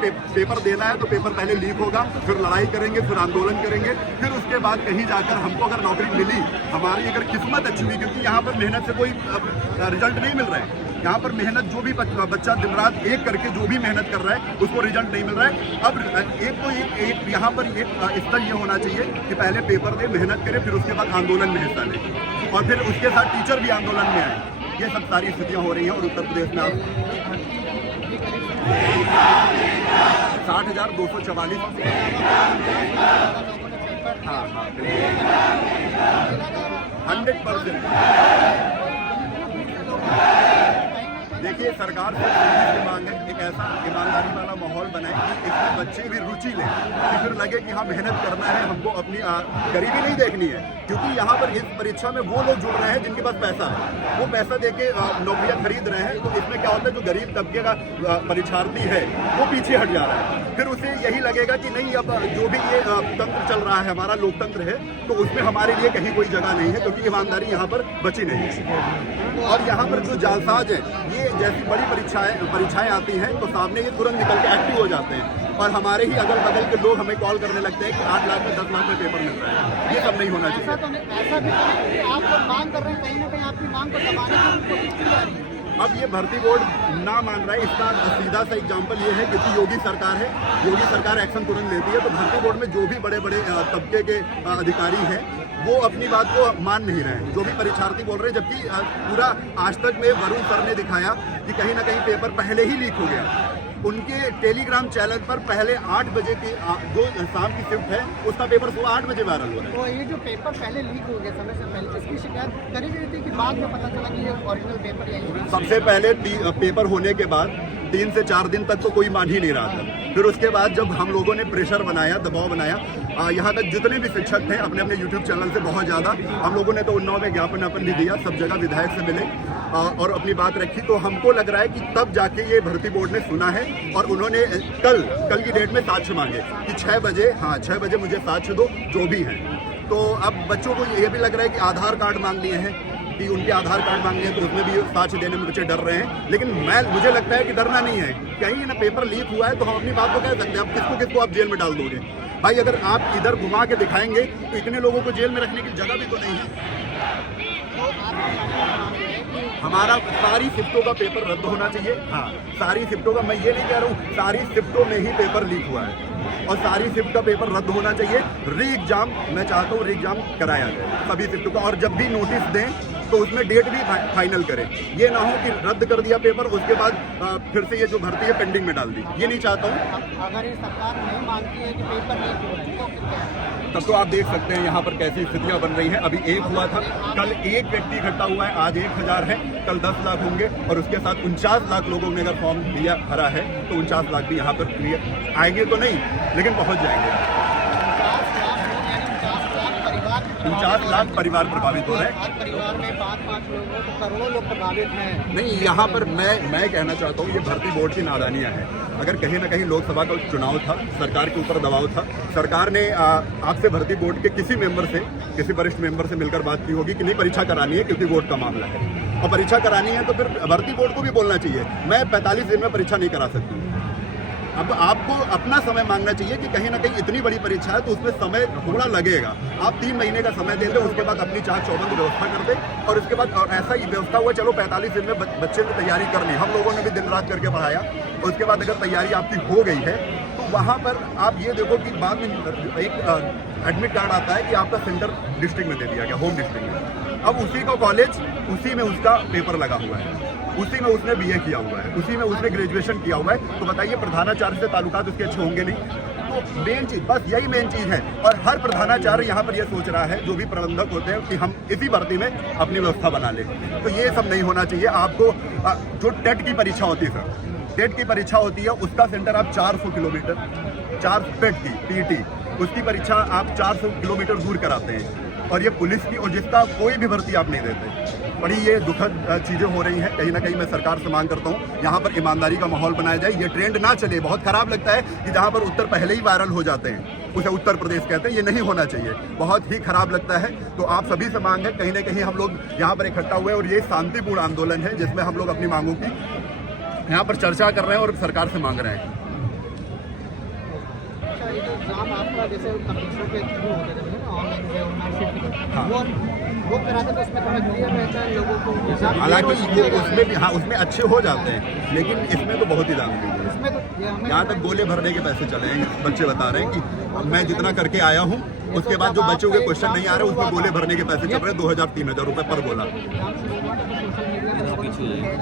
Paper देना है तो पेपर पहले लीक होगा, फिर लड़ाई करेंगे, फिर आंदोलन करेंगे, फिर उसके बाद कहीं जाकर हमको अगर नौकरी मिली, हमारी अगर किस्मत अच्छी हुई, क्योंकि यहाँ पर मेहनत से कोई रिजल्ट नहीं मिल रहा है। यहाँ पर मेहनत जो भी बच्चा दिन रात एक करके जो भी मेहनत कर रहा है उसको रिजल्ट नहीं मिल रहा है। अब एक यहाँ पर एक स्तर ये होना चाहिए कि पहले पेपर दे, मेहनत करे, फिर उसके बाद आंदोलन में हिस्सा ले, और फिर उसके साथ टीचर भी आंदोलन में आए। ये सब सारी स्थितियाँ हो रही हैं और उत्तर प्रदेश में आप 60,244 हाँ 100%। देखिए, सरकार से मांग है एक ऐसा ईमानदारी वाला माहौल बनाए कि इसमें बच्चे भी रुचि लें, कि फिर लगे कि हाँ मेहनत करना है, हमको अपनी गरीबी नहीं देखनी है। क्योंकि यहाँ पर इस परीक्षा में वो लोग जुड़ रहे हैं जिनके पास पैसा है, वो पैसा देके नौकरियाँ खरीद रहे हैं। तो इसमें क्या होता है, जो गरीब तबके का परीक्षार्थी है वो पीछे हट जा रहा है। फिर उसे यही लगेगा कि नहीं, अब जो भी ये तंत्र चल रहा है, हमारा लोकतंत्र है, तो उसमें हमारे लिए कहीं कोई जगह नहीं है, क्योंकि ईमानदारी यहाँ पर बची नहीं है। और यहाँ पर जो जालसाज है, ये जैसी बड़ी परीक्षाएं आती हैं तो सामने ये तुरंत निकल के एक्टिव हो जाते हैं, और हमारे ही अगल बगल के लोग हमें कॉल करने लगते हैं कि 8 लाख में 10 लाख में पेपर मिल रहा है। ये सब नहीं होना चाहिए। ऐसा भी आप लोग मांग कर रहे हैं, कहीं ना कहीं आपकी मांग को दबाने की कोशिश की जा रही है। अब ये भर्ती बोर्ड ना मान रहा है, इसका सीधा सा एग्जाम्पल ये है, क्योंकि योगी सरकार है, योगी सरकार एक्शन तुरंत लेती है। तो भर्ती बोर्ड में जो भी बड़े बड़े तबके के अधिकारी हैं वो अपनी बात को मान नहीं रहे हैं, जो भी परीक्षार्थी बोल रहे हैं। जबकि पूरा आज तक में वरुण सर ने दिखाया कि कहीं ना कहीं पेपर पहले ही लीक हो गया। उनके टेलीग्राम चैनल पर पहले 8 बजे की जो शाम की शिफ्ट है उसका पेपर सुबह 8 बजे वायरल हो रहा है। तो ये जो पेपर पहले लीक हो गया समय से पहले, इसकी शिकायत करी गई थी कि बाद में पता चला कि ये ओरिजिनल पेपर है? सबसे पहले पेपर होने के बाद 3 से 4 दिन तक तो कोई मान ही नहीं रहा था। फिर उसके बाद जब हम लोगों ने प्रेशर बनाया, दबाव बनाया, यहाँ तक जितने भी शिक्षक थे अपने अपने यूट्यूब चैनल से बहुत ज़्यादा, हम लोगों ने तो उन्नाव में ज्ञापन भी दिया, सब जगह विधायक से मिले और अपनी बात रखी। तो हमको लग रहा है कि तब जाके ये भर्ती बोर्ड ने सुना है और उन्होंने कल की डेट में साक्ष्य मांगे कि 6 बजे मुझे साक्ष्य दो, जो भी हैं। तो अब बच्चों को ये भी लग रहा है कि आधार कार्ड मांग लिए हैं, कि उनके आधार कार्ड मांग लिए, तो उसमें भी साक्ष्य देने में बच्चे डर रहे हैं। लेकिन मुझे लगता है कि डरना नहीं है, कहीं ना पेपर लीक हुआ है तो हम अपनी बात को कह सकते हैं। अब किसको आप जेल में डाल दोगे भाई? अगर आप इधर घुमा के दिखाएंगे तो इतने लोगों को जेल में रखने की जगह भी तो नहीं है। हमारा सारी शिफ्टों का पेपर रद्द होना चाहिए। हाँ, सारी शिफ्टों का, मैं ये नहीं कह रहा हूँ सारी शिफ्टों में ही पेपर लीक हुआ है, और सारी शिफ्ट का पेपर रद्द होना चाहिए। री एग्जाम मैं चाहता हूँ, री एग्जाम कराया जाए सभी शिफ्टों का, और जब भी नोटिस दें तो उसमें डेट भी फाइनल करें। ये ना हो कि रद्द कर दिया पेपर, उसके बाद फिर से ये जो भर्ती है पेंडिंग में डाल दी। ये नहीं चाहता हूँ। अगर ये सरकार नहीं मानती है कि पेपर लीक हो रहा है, तब तो आप देख सकते हैं यहाँ पर कैसी स्थितियाँ बन रही हैं। अभी 1 हुआ था, कल 1 व्यक्ति इकट्ठा हुआ है, आज 1000 है, कल 10 लाख होंगे, और उसके साथ 49 लाख लोगों ने अगर फॉर्म दिया भरा है तो 49 लाख भी यहाँ पर क्लियर आएंगे तो नहीं, लेकिन पहुँच जाएंगे। 49 लाख परिवार प्रभावित हो रहे हैं। हर परिवार में 5-5 लोग तो करोड़ों लोग प्रभावित हैं। नहीं, यहाँ पर मैं कहना चाहता हूँ ये भर्ती बोर्ड की नादानियाँ हैं। अगर कहीं ना कहीं लोकसभा का चुनाव था, सरकार के ऊपर दबाव था, सरकार ने आपसे भर्ती बोर्ड के किसी वरिष्ठ मेंबर से मिलकर बात की होगी कि नहीं परीक्षा करानी है क्योंकि वोट का मामला है, और परीक्षा करानी है तो फिर भर्ती बोर्ड को भी बोलना चाहिए मैं 45 दिन में परीक्षा नहीं करा सकती। अब आपको अपना समय मांगना चाहिए कि कहीं ना कहीं इतनी बड़ी परीक्षा है तो उसमें समय थोड़ा लगेगा। आप 3 महीने का समय दे दें, उसके बाद अपनी चाक चौबंद व्यवस्था कर दें, और उसके बाद और ऐसा ही व्यवस्था हुआ, चलो 45 दिन में बच्चे ने तैयारी कर ली, हम लोगों ने भी दिन रात करके पढ़ाया, उसके बाद अगर तैयारी आपकी हो गई है तो वहाँ पर आप ये देखो कि बाद में एक एडमिट कार्ड आता है कि आपका सेंटर डिस्ट्रिक्ट में दे दिया गया, होम डिस्ट्रिक्ट में। अब उसी का कॉलेज, उसी में उसका पेपर लगा हुआ है, उसी में उसने BA किया हुआ है, उसी में उसने ग्रेजुएशन किया हुआ है। तो बताइए प्रधानाचार्य से ताल्लुकात उसके अच्छे होंगे नहीं? तो मेन चीज़, बस यही मेन चीज़ है। और हर प्रधानाचार्य यहाँ पर यह सोच रहा है, जो भी प्रबंधक होते हैं, कि हम इसी भर्ती में अपनी व्यवस्था बना लें। तो ये सब नहीं होना चाहिए। आपको जो टेट की परीक्षा होती है सर, टेट की परीक्षा होती है, उसका सेंटर आप 400 किलोमीटर, 4 पेट की PET उसकी परीक्षा आप 400 किलोमीटर दूर कराते हैं, और ये पुलिस की, और जिसका कोई भी भर्ती आप नहीं देते। बड़ी ये दुखद चीज़ें हो रही हैं। कहीं ना कहीं मैं सरकार से मांग करता हूँ यहाँ पर ईमानदारी का माहौल बनाया जाए, ये ट्रेंड ना चले। बहुत खराब लगता है कि जहाँ पर उत्तर पहले ही वायरल हो जाते हैं उसे उत्तर प्रदेश कहते हैं, ये नहीं होना चाहिए, बहुत ही खराब लगता है। तो आप सभी से मांग है, कहीं ना कहीं हम लोग यहाँ पर इकट्ठा हुए, और ये शांतिपूर्ण आंदोलन है जिसमें हम लोग अपनी मांगों की यहाँ पर चर्चा कर रहे हैं और सरकार से मांग रहे हैं। अच्छा ये जो एग्जाम आपका जैसे कंप्यूटर के थ्रू होते थे ना ऑनलाइन मार्कशीट हाँ। वो कराते तो उसमें थोड़ा क्लियर रहता है लोगों को। हालांकि उसमें भी हाँ उसमें अच्छे हो जाते हैं, लेकिन इसमें तो बहुत ही ज़्यादा है। इसमें तो ये हमें यहाँ तक गोले भरने के पैसे चले हैं, बच्चे बता रहे हैं कि मैं जितना करके आया हूँ उसके बाद जो बच्चे हुए क्वेश्चन नहीं आ रहे उसमें गोले भरने के पैसे चल रहे हैं 2000-3000 रुपये पर गोला। एग्जाम शुरू हुआ तो सोशल मीडिया पे पीछे हो जाए।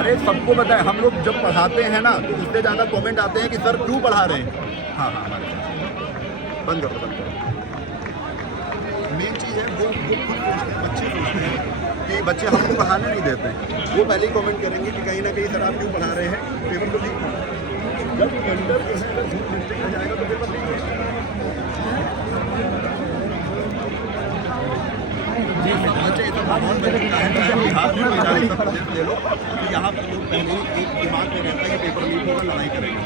अरे सबको पता है, हम लोग जब पढ़ाते हैं ना तो उससे ज़्यादा कमेंट आते हैं कि सर क्यों पढ़ा रहे हैं। हाँ हाँ हमारे साथ बंद करो बंद करो। मेन चीज़ है वो खुद सोचते हैं, बच्चे सोचते हैं कि बच्चे हमको पढ़ाने नहीं देते हैं। वो पहले ही कमेंट करेंगे कि कहीं ना कहीं सर आप क्यों पढ़ा रहे हैं, पेपर तो लीक होगा। जब अंदर जो है अगर झूठ मिस्टेक हो जाएगा तो पेपर लीक होगा। बच्चे तो बहुत बड़े हैं, बिहार में ले लो कि यहाँ पर लोग पहले ही एक दिमाग में रहता है कि पेपर लीक होगा लड़ाई करेंगे।